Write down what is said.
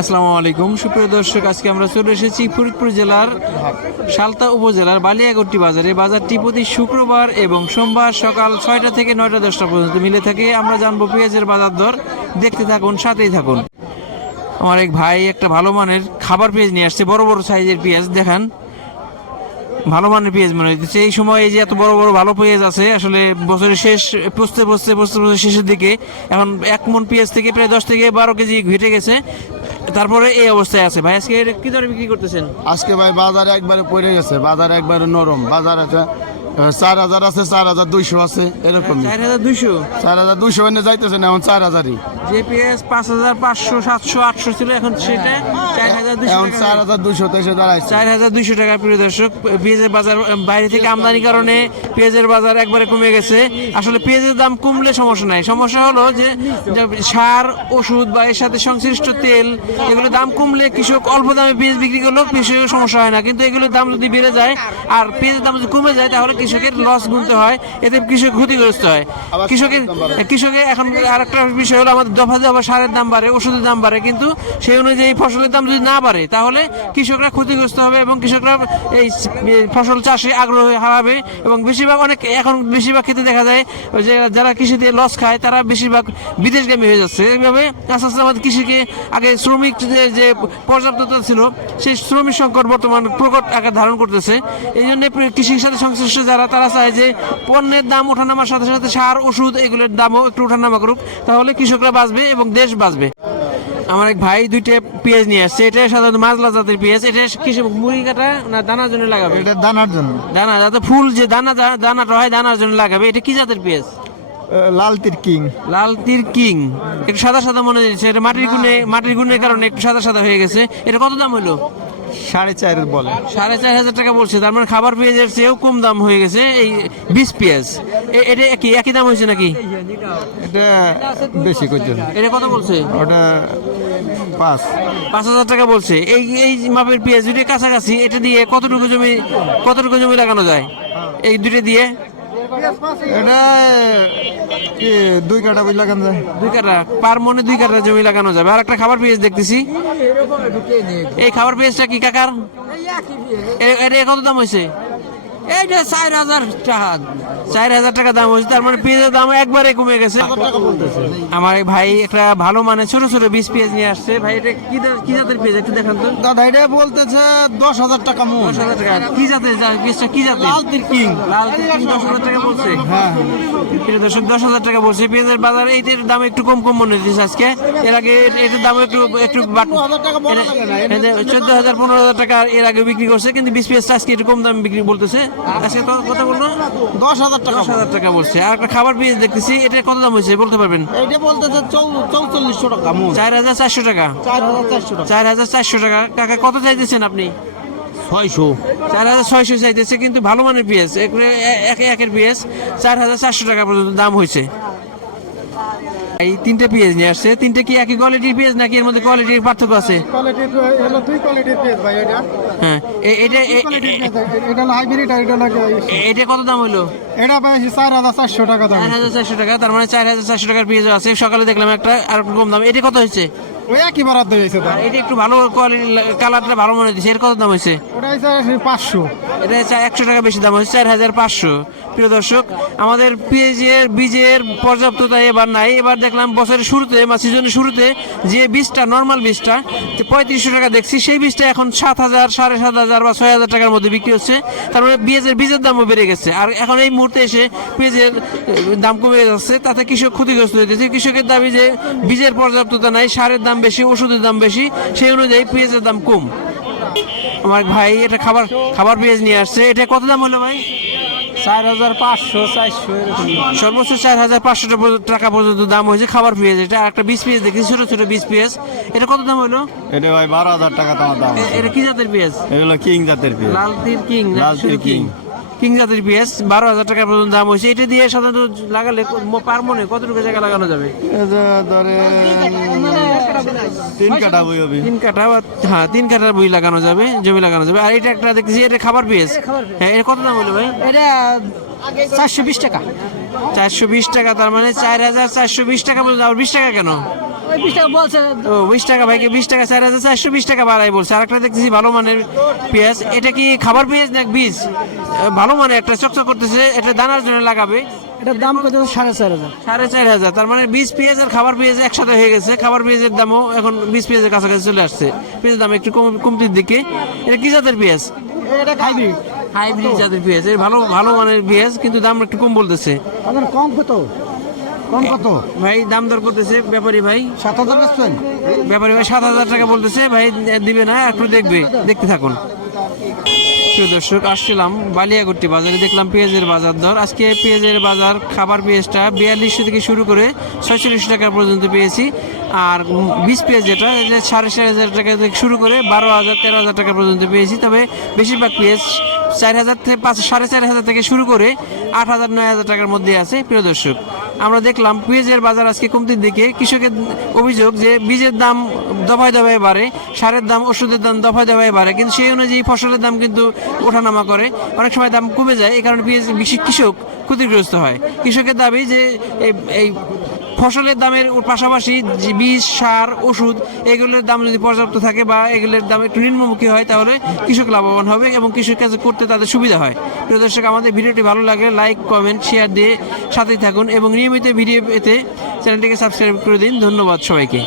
আসসালামু আলাইকুম। সুপ্রিয় দর্শক, আজকে আমরা চলে এসেছি ফরিদপুর জেলার সালতা উপজেলার বালিয়াগট্টি বাজারে। বাজারটি প্রতি শুক্রবার এবং সোমবার সকাল ছয়টা থেকে নয়টা দশটা পর্যন্ত মিলে থাকে। আমরা জানব পেঁয়াজের বাজার দর। দেখতে থাকুন, সাথেই থাকুন। আমার এক ভাই একটা ভালো মানের খাবার পেঁয়াজ নিয়ে আসছে, বড় বড় সাইজের পেঁয়াজ, দেখান। ভালো মানের পেঁয়াজ মনে হচ্ছে এই সময় এই যে এত বড় বড় ভালো পেঁয়াজ আছে, আসলে বছরের শেষ পুষতে পুষতে পুষতে পুষতে শেষের দিকে এখন এক মন পেঁয়াজ থেকে প্রায় দশ থেকে বারো কেজি ঘেটে গেছে। তারপরে এই অবস্থায় আছে। ভাই আজকে কি দরে বিক্রি করতেছেন? আজকে ভাই বাজারে একবারে পড়ে গেছে বাজারে একবারে নরম। বাজার আছে চার হাজার আছে চার হাজার দুইশো আছে এরকম চার হাজার দুইশো? চার হাজার দুইশো এনে যাইতেছে না এখন চার হাজারই। পেঁয়াজ পাঁচ হাজার পাঁচশো সাতশো আটশো ছিল এখন সেটা এখন টাকা চার হাজার দুইশো এসে দাঁড়াইছে। চার হাজার দুইশো টাকা প্রিয় দর্শক। পেঁয়াজের বাজার বাইরে থেকে আমদানি কারণে পেঁয়াজের বাজার একবারে কমে গেছে। আসলে পেঁয়াজের দাম কমলে সমস্যা নাই। সমস্যা হলো যে সার ওষুধ বা এর সাথে সংশ্লিষ্ট তেল এগুলো দাম কমলে কৃষক অল্প দামে পেঁয়াজ বিক্রি করলেও কৃষকের সমস্যা হয় না। কিন্তু এগুলোর দাম যদি বেড়ে যায় আর পেঁয়াজের দাম যদি কমে যায় তাহলে কৃষকের লস গুনতে হয়। এতে কৃষক ক্ষতিগ্রস্ত হয়। কৃষকের কৃষকের এখন আরেকটা বিষয় হলো আমাদের দফা দফা সারের দাম বাড়ে ওষুধের দাম বাড়ে। কিন্তু সেই অনুযায়ী ফসলের দাম যদি না বাড়ে, তাহলে কৃষকরা ক্ষতিগ্রস্ত হবে এবং কৃষকরা এই ফসল চাষে আগ্রহ হারাবে এবং বেশিরভাগ অনেক, এখন বেশিরভাগ ক্ষেত্রে দেখা যায় যে যারা কৃষিতে লস খায়, তারা বেশিরভাগ বিদেশগামী হয়ে যাচ্ছে। এইভাবে আস্তে আস্তে আমাদের কৃষিকে আগে শ্রমিক যে পর্যাপ্ততা ছিল, সেই শ্রমিক সংকট বর্তমান প্রকট আকার ধারণ করতেছে। এই জন্য কৃষির সাথে সংশ্লিষ্ট যারা, তারা চায় যে পণ্যের দাম ওঠানামার সাথে সাথে সার, ওষুধ, এগুলোর দামও একটু ওঠানামা করুক, তাহলে কৃষকরা বাঁচবে এবং দেশ বাঁচবে। আমার এক ভাই দুইটা পেঁয়াজ নিয়ে আসছে। এটা সাধারণত মাজলা জাতের পেঁয়াজ। এটা কিসে মুড়ি কাটা না দানার জন্য লাগাবে? এটা দানার জন্য। দানা যাতে ফুল যে দানা দানাটা হয় দানার জন্য লাগাবে। এটা কি জাতের পেঁয়াজ? লাল তির কিং। লাল তীর কিং। একটু সাদা সাদা মনে হচ্ছে। এটা মাটির গুণে মাটির গুণের কারণে একটু সাদা সাদা হয়ে গেছে। এটা কত দাম হলো? সাড়ে চারের বলে। সাড়ে চার হাজার টাকা বলছে। তার মানে খাবার পেঁয়াজের চেয়েও কম দাম হয়ে গেছে এই বিশ পেঁয়াজ। এটা কি একই দাম হয়েছে নাকি? এটা বেশি করছে। এটা কত বলছে? ওটা পাঁচ। পাঁচ হাজার টাকা বলছে। এই এই মাপের পেঁয়াজ দুটো কাছাকাছি এটা দিয়ে কতটুকু জমি কতটুকু জমি লাগানো যায়? এই দুটো দিয়ে? এটা দুই কাটা লাগান যায়। দুই কাটা পার মনে দুই কাটা জমি লাগানো যাবে। আর একটা খাবার পেঁয়াজ দেখতেছি। এই খাবার পেঁয়াজটা কি কাকার? এটা কত দাম হয়েছে? এইটা চার হাজার টাকা চার হাজার টাকা দাম হয়েছে তার মানে পেঁয়াজের দাম একবারে কমে গেছে। আমার এই ভাই একটা ভালো মানে ছোট ছোট বীজ পেঁয়াজ নিয়ে আসছে। ভাই এটা কি কি জাতের পেঁয়াজ? একটু দেখান তো। দাদা এটা বলতেছে দশ হাজার টাকা মন। দশ হাজার টাকা। কি জাতের পেঁয়াজটা কি জাতের? লাল তির কিং। লাল দশ হাজার টাকা বলছে। হ্যাঁ। প্রিয় দর্শক দশ হাজার টাকা বলছে। পেঁয়াজের বাজার এইটার দাম একটু কম কম মনে হচ্ছে আজকে। এর আগে এটার দাম একটু একটু চোদ্দ হাজার পনেরো হাজার টাকা এর আগে বিক্রি করছে কিন্তু বিশ পেঁয়াজটা আজকে একটু কম দাম বিক্রি বলতেছে। আজকে কত কথা বলল? দশ হাজার টাকা দশ হাজার টাকা বলছে। আর একটা খাবার পেঁয়াজ দেখতেছি এটা কত দাম হয়েছে বলতে পারবেন? এইটা বলতেছে চৌচল্লিশশো টাকা। চার হাজার চারশো টাকা। চার হাজার চারশো টাকা। চার হাজার চারশো টাকা। কাকা কত চাইতেছেন আপনি? ছয়শো। চার হাজার ছয়শো চাইতেছে কিন্তু ভালো মানের পিএস একের পিএস চার হাজার চারশো টাকা পর্যন্ত দাম হয়েছে। এই তিনটে পেঁয়াজ নিয়ে আসছে। তিনটে কি একই কোয়ালিটির পেঁয়াজ নাকি এর মধ্যে কোয়ালিটির পার্থক্য আছে? কোয়ালিটির হলো দুই কোয়ালিটির পেজ ভাই এটা। হ্যাঁ এটা এটা হলো হাইব্রিড আর এটা হলো এটা কত দাম হলো? এটা পাইছি চার হাজার চারশো টাকা দাম। চার হাজার চারশো টাকা তার মানে চার হাজার চারশো টাকার পেঁয়াজ আছে। সকালে দেখলাম একটা আর কম দাম। এটা কত হয়েছে? ওই একই বরাদ্দ হয়েছে আর এটা একটু ভালো কোয়ালিটি কালারটা ভালো মনে হচ্ছে। এর কত দাম হয়েছে? ওটা হয়েছে পাঁচশো। এটা চা- একশো টাকা বেশি দাম হচ্ছে চার হাজার পাঁচশো। প্রিয় দর্শক আমাদের পেঁয়াজের বীজের পর্যাপ্ততা এবার নাই। এবার দেখলাম বছরের শুরুতে বা সিজনের শুরুতে যে বীজটা নর্মাল বীজটা পঁয়ত্রিশশো টাকা দেখছি সেই বীজটা এখন সাত হাজার সাড়ে সাত হাজার বা ছয় হাজার টাকার মধ্যে বিক্রি হচ্ছে। তার মানে পেঁয়াজের বীজের দামও বেড়ে গেছে। আর এখন এই মুহূর্তে এসে পেঁয়াজের দাম কমে যাচ্ছে। তাতে কৃষক ক্ষতিগ্রস্ত হইতেছে। কৃষকের দাবি যে বীজের পর্যাপ্ততা নাই সারের দাম বেশি ওষুধের দাম বেশি সেই অনুযায়ী পেঁয়াজের দাম কম। আমার ভাই এটা খাবার খাবার পেঁয়াজ নিয়ে আসছে। এটা কত দাম হলো ভাই? চার হাজার পাঁচশো চারশো সর্বোচ্চ চার হাজার পাঁচশো টাকা পর্যন্ত দাম হয়েছে খাবার পেঁয়াজ। এটা একটা বিশ পেঁয়াজ দেখি ছোট ছোট বিশ পেঁয়াজ। এটা কত দাম হলো? এটা ভাই বারো হাজার টাকা তোমার দাম এটা কি জাতের পেঁয়াজ? এগুলো কিং জাতের পেঁয়াজ। লাল তীর কিং লাল তীর কিং? কিং জাতের পেঁয়াজ বারো হাজার টাকা পর্যন্ত দাম হয়েছে। এটা দিয়ে সাধারণত লাগালে পার মনে কতটুকু জায়গা লাগানো যাবে? তিন কাঠা বই হবে। তিন কাঠা বা হ্যাঁ তিন কাঠার বই লাগানো যাবে জমি লাগানো যাবে। আর এটা একটা দেখতেছি এটা খাবার পেঁয়াজ হ্যাঁ এটা কত দাম হলো ভাই? এটা চারশো বিশ টাকা। চারশো বিশ টাকা তার মানে চার হাজার চারশো বিশ টাকা পর্যন্ত আবার বিশ টাকা কেন? বিশ টাকা বলছে। ও বিশ টাকা ভাইকে বিশ টাকা চার হাজার চারশো বিশ টাকা বাড়াই বলছে। আর একটা দেখতেছি ভালো মানের পেঁয়াজ। এটা কি খাবার পেঁয়াজ না বীজ? ভালো মানে একটা চকচক করতেছে এটা দানার জন্য লাগাবে। এটার দাম কত সাড়ে চার হাজার। সাড়ে চার হাজার তার মানে বীজ পেঁয়াজ আর খাবার পেঁয়াজ একসাথে হয়ে গেছে। খাবার পেঁয়াজের দামও এখন বীজ পেঁয়াজের কাছাকাছি চলে আসছে। পেঁয়াজের দাম একটু কম কমতির দিকে। এটা কি জাতের পেঁয়াজ? এটা খাইবি হাইব্রিড জাতের পেঁয়াজ এর ভালো ভালো মানের পেঁয়াজ কিন্তু দাম একটু কম বলতেছে। কম কত? কম কত? ভাই দাম দর করতেছে ব্যাপারী ভাই। সাত হাজার বেচছেন? ব্যাপারী ভাই সাত হাজার টাকা বলতেছে ভাই দিবে না একটু দেখবে দেখতে থাকুন। প্রিয় দর্শক আসছিলাম বালিয়াগুট্টি বাজারে দেখলাম পেঁয়াজের বাজার দর। আজকে পেঁয়াজের বাজার খাবার পেঁয়াজটা বিয়াল্লিশশো থেকে শুরু করে ছয়চল্লিশ টাকা পর্যন্ত পেয়েছি। আর বিশ পেঁয়াজ যেটা এটা সাড়ে চার হাজার টাকা থেকে শুরু করে বারো হাজার তেরো হাজার টাকা পর্যন্ত পেয়েছি। তবে বেশিরভাগ পেঁয়াজ চার হাজার থেকে পাঁচ, সাড়ে চার হাজার থেকে শুরু করে আট হাজার, নয় হাজার টাকার মধ্যে আছে, প্রিয় দর্শক। আমরা দেখলাম পেঁয়াজের বাজার আজকে কমতির দিকে। কৃষকের অভিযোগ যে বীজের দাম দফায় দফায় বাড়ে, সারের দাম ওষুধের দাম দফায় দফায় বাড়ে, কিন্তু সেই অনুযায়ী ফসলের দাম কিন্তু ওঠানামা করে। অনেক সময় দাম কমে যায়, এই কারণে পেঁয়াজ কৃষক ক্ষতিগ্রস্ত হয়। কৃষকের দাবি যে এই- এই ফসলের দামের পাশাপাশি বীজ, সার, ওষুধ, এগুলোর দাম যদি পর্যাপ্ত থাকে বা এগুলোর দাম একটু নিম্নমুখী হয়, তাহলে কৃষক লাভবান হবে এবং কৃষক কাজ করতে তাদের সুবিধা হয়। প্রিয় দর্শক, আমাদের ভিডিওটি ভালো লাগে লাইক কমেন্ট শেয়ার দিয়ে সাথেই থাকুন এবং নিয়মিত ভিডিও পেতে চ্যানেলটিকে সাবস্ক্রাইব করে দিন। ধন্যবাদ সবাইকে।